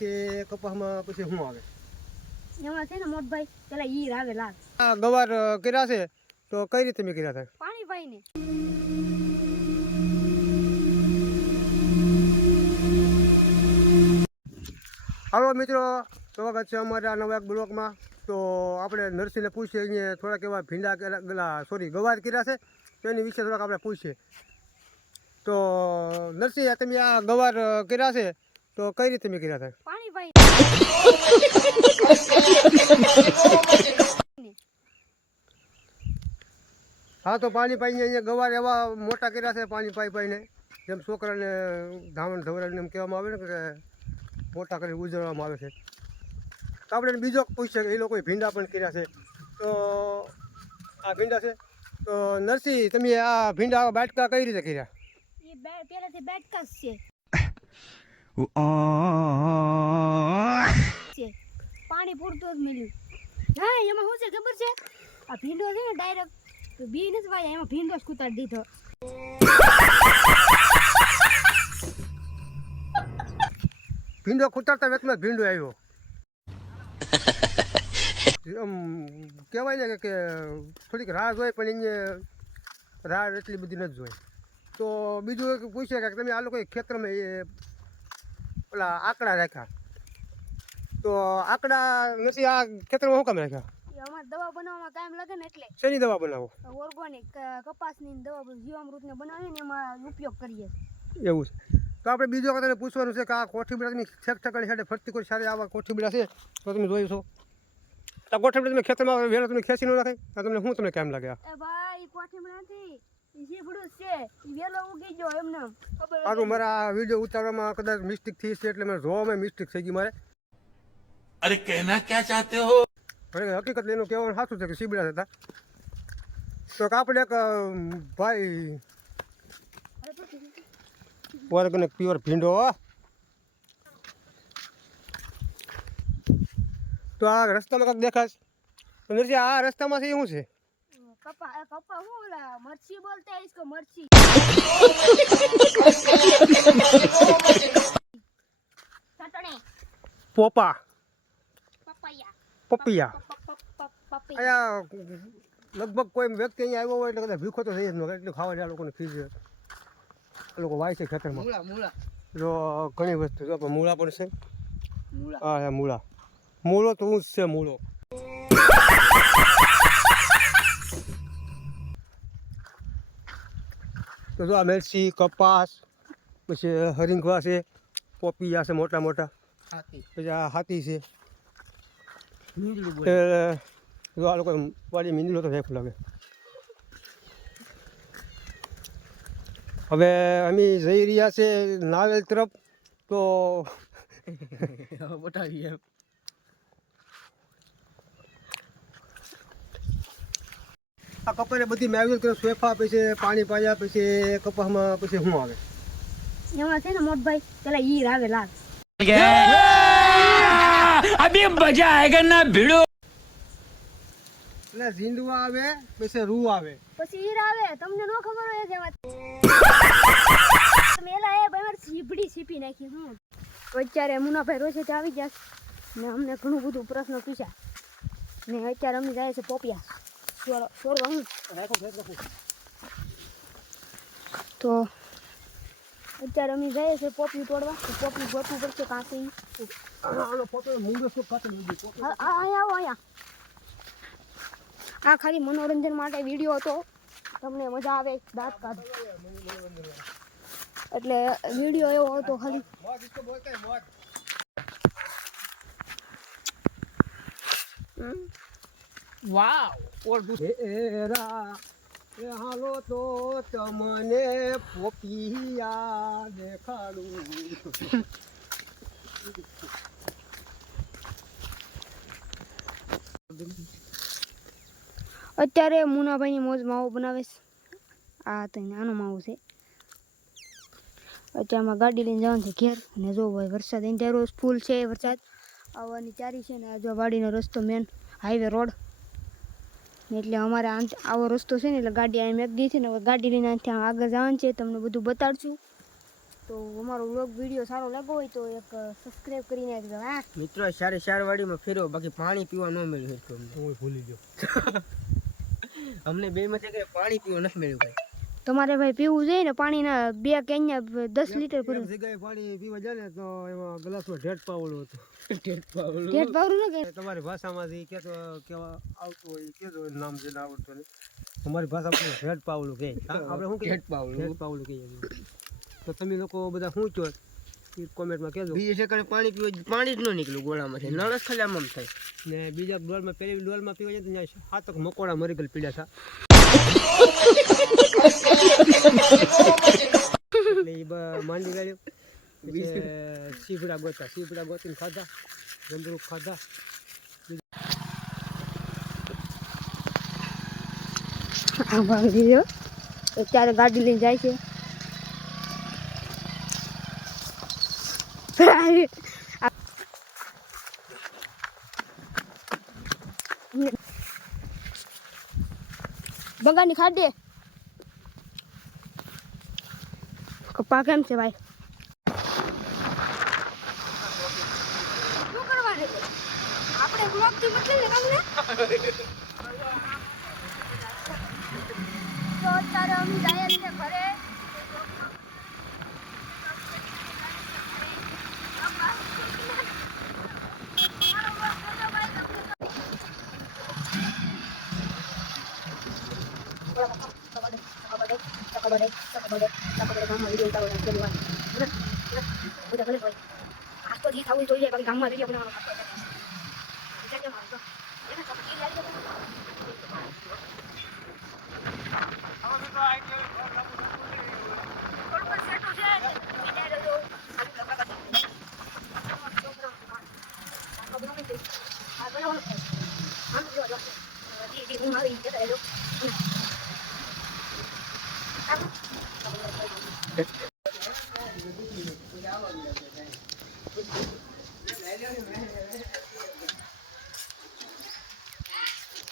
કે કપાસમાં પછી શું આવે? એમાં છે ને મોટભાઈ પેલા ઈર આવે લાલ. આ ગવાર કર્યા છે તો કઈ રીતે મેં કર્યા થાય? પાણી પાઈને. હાલો મિત્રો, સ્વાગત છે અમારા નવા એક બ્લોગમાં. તો આપણે નરસિંહને પૂછીએ અહીંયા થોડાક એવા ભીંડા ગવાર કર્યા છે તો એની વિશે થોડાક આપણે પૂછીએ. તો નરસિંહ, તમે આ ગવાર કર્યા છે તો કઈ રીતે મેં કર્યા થાય? પાણી પાઈને. હા, તો પાણી પાઈને અહીંયા ગવાર એવા મોટા કર્યા છે પાણી પાઈને, જેમ છોકરાને ધાવણ ધવરાને એમ કહેવામાં આવે ને કે મોટા કરી ઉજવવામાં આવે છે. તો આપણે બીજો પૂછીએ કે એ લોકોએ ભીંડા પણ કર્યા છે. તો આ ભીંડા છે તો નરસિંહ, તમે આ ભીંડા બાટકા કઈ રીતે કર્યા? એ પહેલાથી બેટકા છે. પાણી પૂરતું જ મળ્યું. હા, એમાં શું છે ખબર છે? આ ભીંડો છે ને ડાયરેક્ટ બી નથી વાયા, એમાં ભીંડો જ કુતાડી દીધો. ભીંડો કુતરતા વેતમાં ભીંડો આવ્યો. આમ કહેવાય ને કે થોડીક રાહ જોઈ, પણ એને રાહ એટલી બધી નથી જોઈ. તો બીજું એક પૂછે કે તમે આ લોકોએ ખેતરમાં એ પેલા આંકડા રાખ્યા, તો આંકડા નથી આ ખેતરમાં શું કામ રાખ્યા? અમારે દવા બનાવવામાં ટાઈમ લાગે ને એટલે. શેની દવા બનાવો? ઓર્ગોનિક કપાસની દવા જીવામૃતને બનાવીને એમાં ઉપયોગ કરીએ. એવું છે. તો આપણે બીજો વખત પૂછવાનું છે કે આ કોઠીબીડા તમે ઠેકઠકાની સાથે ફરતી કોઈ સારી આવા કોઠીબીડા છે તો તમે જોઈ છો? તો કોઠીબીડા તમે ખેતરમાં વહેલા તમે ખેંચી ન નાખે? તમને શું તમને કેમ લાગે? એ ભાઈ કોઠીબીડા નથી, જીભડું છે, વેલો ઉગી ગયો એમને. સારું, મારા વિડીયો ઉતારવામાં કદાચ મિસ્ટેક થઈ છે એટલે મેં જોવામાં મિસ્ટેક થઈ ગઈ મારે. અરે કહેના ક્યાં ચાહતે હો? હકીકત એનું કહેવાનું સાચું છે કે સીબડા હતા. તો આપણે એક ભાઈ ઓર્ગેનિક પ્યોર ભીંડો. તો આ રસ્તામાં કંઈક દેખાશ તો આ રસ્તામાંથી શું છે? કપા હું ઓલા મરચી બોલતા હૈ इसको मर्ची. ચટણી. પોપા. પપૈયા. પપૈયા. પપૈયા. અહીંયા લગભગ કોઈ વ્યક્તિ અહીંયા આવ્યો હોય એટલે કદાચ ભીખો તો થઈ જ ન એટલે ખાવા જાય લોકોને ખીજ લોકો વાય છે ખેતરમાં. જો ઘણી વસ્તુ જો પણ મૂળા પણ છે. હા, મૂળા. મૂળો તો હું જ છે મૂળો. તો જો આ મેરસી, કપાસ, પછી હરિંગવા છે, પોપિયા છે મોટા મોટા, પછી આ હાથી છે. જો આ લોકો વાડી મીંડલો તો રેફ લાગે. હવે અમે જઈ રહ્યા છે નાવેલ તરફ. તો બતાવીએ. આ કપાને બધી મેળવી કરે, સોફા પછી પાણી પાયા પછી કપાસમાં પછી શું આવે? એમાં છે ને મોટભાઈ પેલા ઈર આવે લાલ. અભી મજા આયેગા ના ભીડો. એટલે ઝીંડવા આવે પછી રૂ આવે પછી ઈર આવે. તમને ન ખબર હોય જેમાં મેલા એ ભાઈ સીપડી સીપી નાખી. હું અત્યારે મુનાભાઈ રોજે આવી ગયા ને અમને ઘણું બધું પ્રશ્ન પૂછ્યા ને અત્યારે અમને જાય છે પોપિયા તો અત્યારે અમે જઈએ છીએ પોપી તોડવા. પોપી ગોતવું પડશે કાંસી. અહીંયા આ ખાલી મનોરંજન માટે વિડીયો હતો, તમને મજા આવે દાંત કાઢ એટલે વિડીયો એવો હતો ખાલી. વાવ. હાલો તો તમને પોપિયા દેખાડું. અત્યારે મુનાભાઈની મોજ માવો બનાવે છે. આ તો નાનો માવો છે. અત્યારમાં ગાડી લઈને જવાનું છે ઘેર. અને જો ભાઈ વરસાદ અહીં રોજ ફૂલ છે, વરસાદ આવવાની ચારી છે. ને આ જો વાડીનો રસ્તો મેન હાઈવે રોડ એટલે અમારે આવો રસ્તો છે ને એટલે ગાડી અહીં મેક દી છે ને. હવે ગાડી લઈને ત્યાં આગળ જવાનું છે, તમને બધું બતાડશું. તો અમારો વ્લોગ વિડીયો સારો લાગ્યો હોય તો એક સબસ્ક્રાઇબ કરી નાખજો હા મિત્રો સારી વાડીમાં ફેરો બાકી પાણી પીવા ન મળ્યું હતું હું ભૂલી ગયો અમને બે માંથી કે પાણી પીવા નથી મળ્યું ભાઈ તમારે ભાઈ પીવું જોઈએ ને પાણીના 2 કેનના 10 લીટર પૂરું એક જગ્યાએ પાણી પીવા જાય ને તો એમાં ગ્લાસમાં ઢેટ પાવડું હતું ટેટ પાવલું ઢેટ પાવરું ન કે તમારી ભાષામાંથી કેવા આવતું હોય એ કહેજો એનું નામ જેને આવડતું ને અમારી ભાષામાં ઢેટ પાવડું કહે આપણે શું કહીએ ટેટ પાવલું ઢેટ પાવડું કહીએ તો તમે લોકો બધા શું છો એ કોમેન્ટમાં કહેજો બીજે સેકન્ડ પાણી પીવા પાણી જ ન નીકળ્યું ગોળામાંથી નળ જ ખાલી આમ થાય ને બીજા ડોલમાં પહેલી ડોલમાં પીવા જાય તો ત્યાં હાથક મકોડા મરી ગયેલ પીડ્યા હતા એટલે એ માંડી ગાડ્યો સીપડા ગોતીને ખાધા ગંદરૂપ ખાધા આ ભાગી દીધો અત્યારે ગાડી લઈને જાય છે બંગાળની ખાડે કપા કેમ છે ભાઈ શું કરવા દે આપણે બ્લોગ થી બદલી ને કામને તો અત્યારે અમે જાય છે ઘરે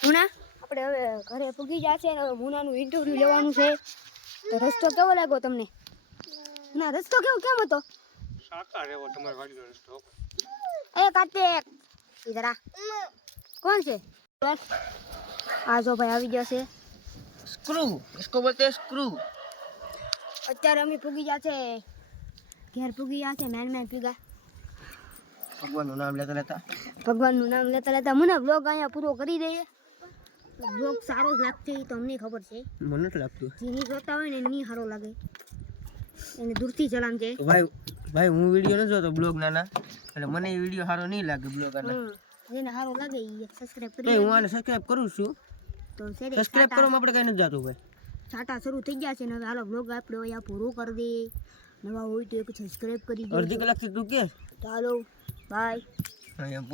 મુના આપણે હવે ઘરે પૂગી જશે ને હવે મુનાનું ઇન્ટરવ્યુ લેવાનું છે તો રસ્તો કેવો લાગ્યો તમને ના રસ્તો કેમ હતો સાકાર એવો તમારી વાડીનો રસ્તો એ કાર્તિક ઇધર આ કોણ છે આ જો ભાઈ આવી જશે સ્ક્રૂ इसको बोलते हैं स्क्रू અત્યારે અમે પૂગી જશે ઘેર પૂગી જશે મેન પૂગા ભગવાનનું નામ લેતા ભગવાનનું નામ લેતા મને બ્લોગ અહીંયા પૂરો કરી દઈએ બ્લોગ સારો જ લાગશે એ તો અમને ખબર છે મને નથી લાગતું જેની જોતા હોય ને નહીં સારો લાગે એને દૂરથી ચલાવજે તો ભાઈ હું વિડીયો ન જોતો બ્લોગ નાના એટલે મને એ વિડીયો સારો નહીં લાગે બ્લોગ આના જેને સારો લાગે એ સબસ્ક્રાઇબ તો કરી હું આને સબસ્ક્રાઇબ કરું છું તો છે સબસ્ક્રાઇબ કરવામાં આપણે કઈ નથી જાતું ભાઈ છાટા શરૂ થઈ ગયા છે ને હવે હાલો બ્લોગ આપણે અહીંયા પૂરો કરી દઈએ નવા હોય તો એક સબસ્ક્રાઇબ કરી દો અડધી કલાકથી તું કે ચાલો બાય અહીંયા